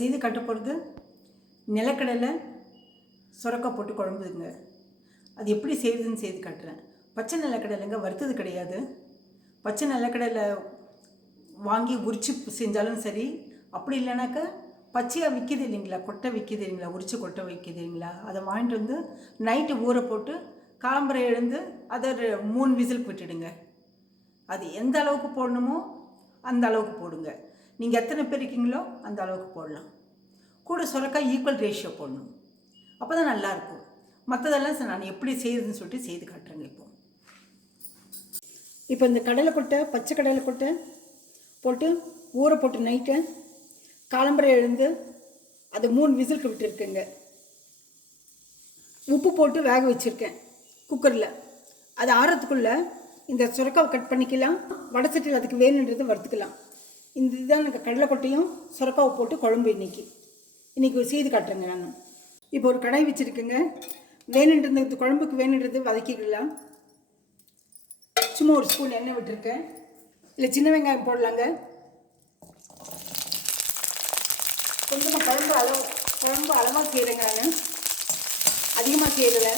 செய்து கட்ட போகிறது நிலக்கடலை சுரக்காய் போட்டு குழம்புங்க. அது எப்படி செய்யுதுன்னு செய்து காட்டுறேன். பச்சை நிலக்கடலைங்க, வறுத்தது கிடையாது. பச்சை நிலக்கடலை வாங்கி உரித்து செஞ்சாலும் சரி, அப்படி இல்லைனாக்கா பச்சையாக விற்கிது இல்லைங்களா, கொட்டை விற்கிது இல்லைங்களா, உரித்து கொட்டை விற்கிது இல்லைங்களா, அதை வாங்கிட்டு வந்து நைட்டு ஊற போட்டு காலம்பரை எழுந்து அதை 3 விசிலுக்கு விட்டுடுங்க. அது எந்த அளவுக்கு போடணுமோ அந்த அளவுக்கு போடுங்க. நீங்கள் எத்தனை பேர் இருக்கீங்களோ அந்த அளவுக்கு போடலாம். கூட சுரக்காய் ஈக்குவல் ரேஷியோ போடணும். அப்போ தான் நல்லாயிருக்கும். மற்றதெல்லாம் நான் எப்படி செய்யுதுன்னு சொல்லிட்டு செய்து காட்டுறேங்க. இப்போ இந்த கடலை கொட்டை, பச்சை கடலை கொட்டை போட்டு ஊற போட்டு நைட்டு காலம்பரை எழுந்து அதை 3 விசிலுக்கு விட்டுருக்கேங்க. உப்பு போட்டு வேக வச்சுருக்கேன் குக்கரில். அது ஆறத்துக்குள்ளே இந்த சுரக்காவை கட் பண்ணிக்கலாம். வடை சட்டியில் அதுக்கு வேணுன்றது வறுத்துக்கலாம். இந்த இதுதான் எனக்கு கடலை கொட்டையும் சுரக்காவை போட்டு குழம்பு இன்றைக்கி செய்து காட்டுறேங்க. நான் இப்போ ஒரு கடாய் வச்சுருக்கேங்க. வேணுன்றது குழம்புக்கு வேணுன்றது வதக்கிக்கலாம். சும்மா ஒரு ஸ்பூன் எண்ணெய் விட்டுருக்கேன். இல்லை சின்ன வெங்காயம் போடலாங்க. கொஞ்சமாக குழம்பு அளவாக செய்கிறேங்க. நான் அதிகமாக செய்யலை.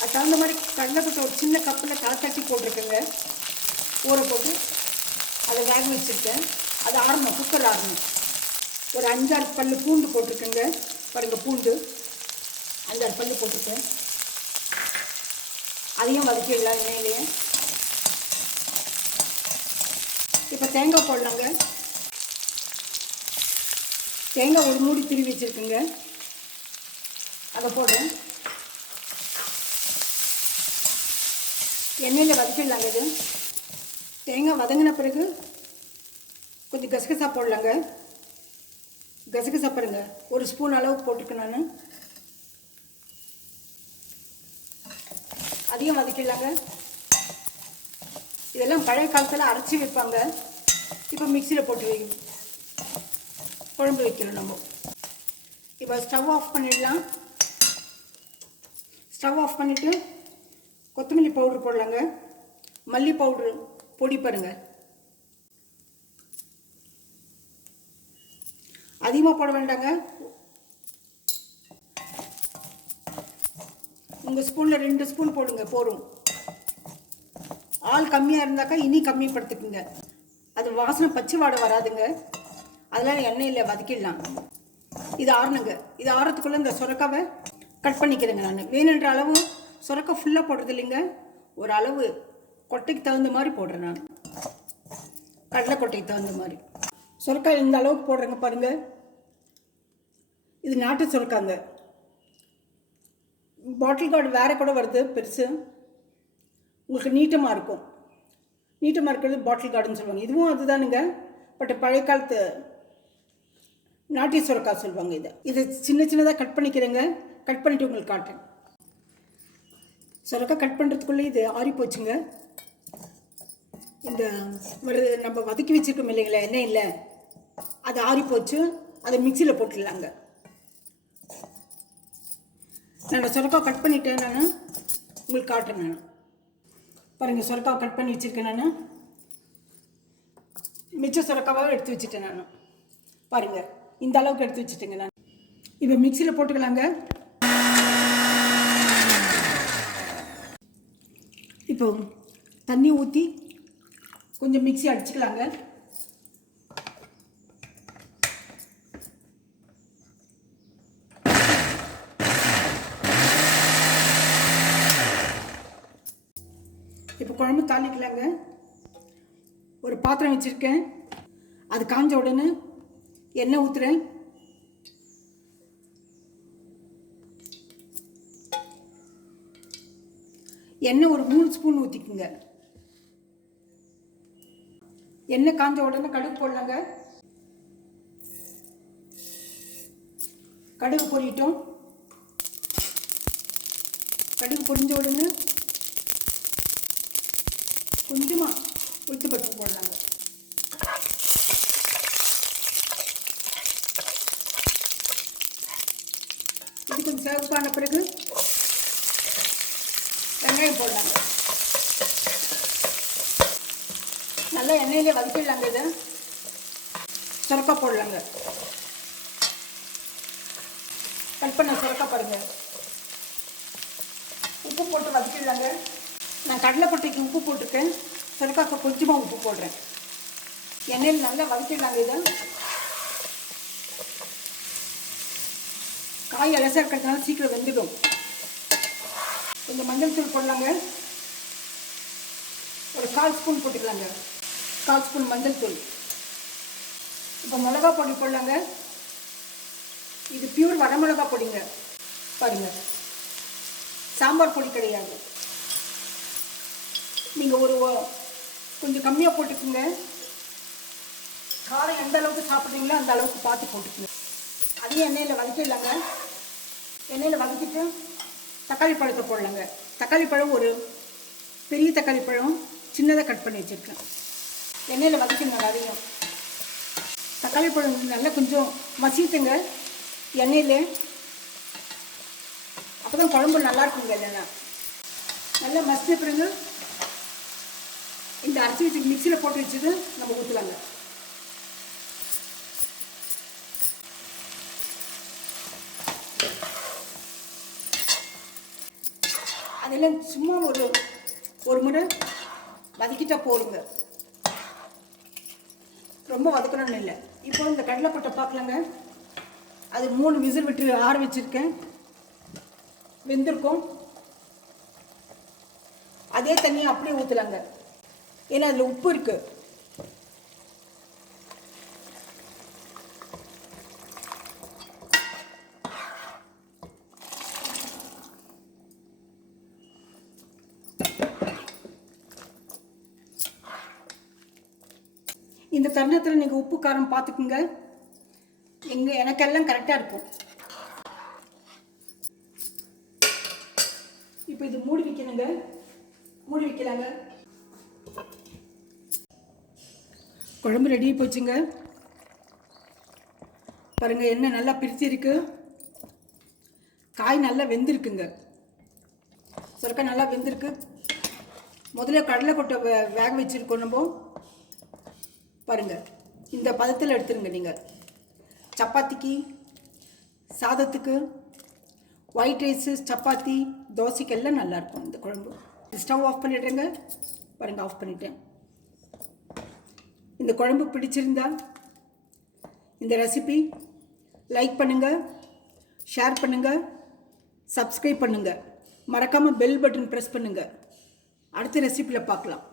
அது தகுந்த மாதிரி கடலை கொட்டை ஒரு சின்ன கப்பில் களை தட்டி போட்டிருக்கேங்க. ஊற போட்டு அதை வேக வச்சுருக்கேன். அது ஆறணும், குக்கர் ஆறணும். ஒரு 5-6 பல் பூண்டு போட்டிருக்கேங்க. பாருங்கள், பூண்டு 5-6 பல் போட்டிருக்கேன். அதையும் வதக்கிடலாம் எண்ணெயிலேயே. இப்போ தேங்காய் போடலாங்க. தேங்காய் ஒரு மூடி திருவி வச்சுருக்குங்க. அதை போடுறேன். எண்ணெயில் வதக்கிடலாங்க. இது தேங்காய் வதங்கின பிறகு கொஞ்சம் கசகசா போடலாங்க. கசகசா பாருங்க, ஒரு ஸ்பூன் அளவுக்கு போட்டிருக்கேன் நான். அதையும் வதக்கிடலாங்க. இதெல்லாம் பழைய காலத்தில் அரைச்சி வைப்பாங்க. இப்போ மிக்சியில் போட்டு குழம்பு வைக்கிறோம் நம்ம. இப்போ ஸ்டவ் ஆஃப் பண்ணிடலாம். ஸ்டவ் ஆஃப் பண்ணிவிட்டு கொத்தமல்லி பவுட்ரு போடலாங்க. மல்லி பவுட்ரு பொடி பாருங்கள். அதிகமாக போட வேண்டாங்க. உங்கள் ஸ்பூனில் 2 ஸ்பூன் போடுங்க போதும். ஆள் கம்மியாக இருந்தாக்கா இனி கம்மிப்படுத்திக்குங்க. அது வாசனை பச்சை வாடை வராதுங்க. அதெல்லாம் எண்ணெயில் வதக்கிடலாம். இது ஆறணுங்க. இது ஆறத்துக்குள்ளே இந்த சுரக்காவை கட் பண்ணிக்கிறேங்க. நான் வேணுன்ற அளவு சுரக்காய் ஃபுல்லாக போடுறது இல்லைங்க. ஒரு அளவு கொட்டைக்கு தகுந்த மாதிரி போடுறேன். நான் கடலை கொட்டைக்கு தகுந்த மாதிரி சுரக்காய் இந்த அளவுக்கு போடுறேங்க. பாருங்கள், இது நாட்டு சுரக்காங்க. பாட்டில் கார்டு வேறு கூட வருது பெருசு. உங்களுக்கு நீட்டமாக இருக்கும். நீட்டமாக இருக்கிறது பாட்டில் கார்டுன்னு சொல்லுவாங்க. இதுவும் அதுதானுங்க. பட் பழைய காலத்து நாட்டிய சுரக்காய் சொல்லுவாங்க. இதை சின்ன சின்னதாக கட் பண்ணிக்கிறேங்க. கட் பண்ணிவிட்டு உங்களுக்கு காட்டுறேன். சுரக்காய் கட் பண்ணுறதுக்குள்ளே இது ஆறி போச்சுங்க. இந்த நம்ம வதக்கி வச்சுருக்கோம் இல்லைங்களா எண்ணெய் இல்லை, அது ஆறி போச்சு. அதை மிக்சியில் போட்டுடலாங்க. நான் சுரக்காய் கட் பண்ணிட்டேன். நான் உங்களுக்கு காட்டுறேன். நான் பாருங்கள், சுரக்காவை கட் பண்ணி வச்சுருக்கேன். நான் மிச்ச சுரக்காவாக எடுத்து வச்சுட்டேன். நான் பாருங்கள், இந்த அளவுக்கு எடுத்து வச்சுட்டேங்க. நான் இப்போ மிக்சியில் போட்டுக்கலாங்க. இப்போ தண்ணி ஊற்றி கொஞ்சம் மிக்ஸி அடிச்சுக்கலாங்க. இப்போ குழம்பு தாளிக்கலாங்க. ஒரு பாத்திரம் வச்சுருக்கேன். அது காஞ்ச உடனே எண்ணெய் ஊற்றுறேன். எண்ணெய் ஒரு 3 ஸ்பூன் ஊற்றிக்குங்க. எண்ணெய் காஞ்ச உடனே கடுகு போடலாங்க. கடுகு பொரிட்டோம். கடுகு பொரிஞ்ச உடனே கொஞ்சமாக உளுத்து பருப்பு போடலாங்க. இது கொஞ்சம் சிவப்பான பிறகு வெங்காயம் போடலாங்க. நல்லா எண்ணெயிலே வதக்கிடலாங்க. இதை சுரக்காய் போடலாங்க. கட் பண்ண சுரக்காய் பாருங்கள். உப்பு போட்டு வதக்கிடலாங்க. நான் கடலைப்பட்டைக்கு உப்பு போட்டிருக்கேன், சுரக்காய்க்கு கொஞ்சமாக உப்பு போடுறேன். எண்ணெயில் நல்லா வதக்கிடலாங்க. இதை காய் அலசாக இருக்கிறதுனால சீக்கிரம் வெந்துடும். கொஞ்சம் மஞ்சள் தூள் போடலாங்க. ஒரு 1/4 ஸ்பூன் போட்டுக்கலாங்க. 1/4 ஸ்பூன் மஞ்சள் தூள். இப்போ மிளகா பொடி போடலாங்க. இது பியூர் வரமிளகா பொடிங்க பாருங்கள், சாம்பார் பொடி கிடையாது. நீங்கள் கொஞ்சம் கம்மியாக போட்டுக்குங்க. காரம் எந்த அளவுக்கு சாப்பிட்றீங்களோ அந்த அளவுக்கு பார்த்து போட்டுக்குங்க. அதையும் எண்ணெயில் வதக்கிடலாங்க. எண்ணெயில் வதக்கிட்டு தக்காளி பழத்தை போடலாங்க. தக்காளி பழம் ஒரு பெரிய தக்காளி பழம் சின்னதாக கட் பண்ணி வச்சுருக்கேன். எண்ணெயில் வதக்கிடுங்க. அதையும் தக்காளி பழம் நல்லா கொஞ்சம் மசிட்டுங்க எண்ணெயில். அப்போ தான் குழம்பு நல்லாயிருக்குங்க. இல்லைன்னா நல்லா மசித்த பிறகு இந்த அரைச்சி வச்சு மிக்சியில் போட்டு வச்சுட்டு நம்ம ஊற்றலாங்க. அதெல்லாம் சும்மா ஒரு முறை வதக்கிட்டா போடுங்க, ரொம்ப வதக்கணும்னு இல்லை. இப்போ இந்த கடலைப்பட்டை பார்க்கலாங்க. அது 3 விசில் விட்டு ஆற வச்சுருக்கேன், வெந்திருக்கும். அதே தண்ணியை அப்படியே ஊற்றலாங்க, ஏன்னா அதில் உப்பு இருக்குது. இந்த தருணத்தில் நீங்கள் உப்பு காரம் பார்த்துக்குங்க. எனக்கெல்லாம் கரெக்டாக இருக்கும். இப்போ இது மூடி வைக்கணுங்க. மூடி வைக்கலாங்க. குழம்பு ரெடி போச்சுங்க பாருங்கள். எண்ணெய் நல்லா பிரிச்சிருக்கு, காய் நல்லா வெந்திருக்குங்க. சுரக்காய் நல்லா வெந்திருக்கு. முதல்ல கடலை கொட்டை வேக வச்சுருக்கோம் நம்ம பாருங்கள். இந்த பதத்தில் எடுத்துருங்க. நீங்கள் சப்பாத்திக்கு, சாதத்துக்கு, ஒயிட் ரைஸு, சப்பாத்தி, தோசைக்கெல்லாம் நல்லாயிருக்கும் இந்த குழம்பு. ஸ்டவ் ஆஃப் பண்ணிடுறேங்க பாருங்கள். ஆஃப் பண்ணிட்டேன். இந்த குழம்பு பிடிச்சிருந்தா இந்த ரெசிபி லைக் பண்ணுங்கள், ஷேர் பண்ணுங்கள், சப்ஸ்கிரைப் பண்ணுங்கள். மறக்காமல் பெல் பட்டன் ப்ரெஸ் பண்ணுங்கள். அடுத்த ரெசிபியில் பார்க்கலாம்.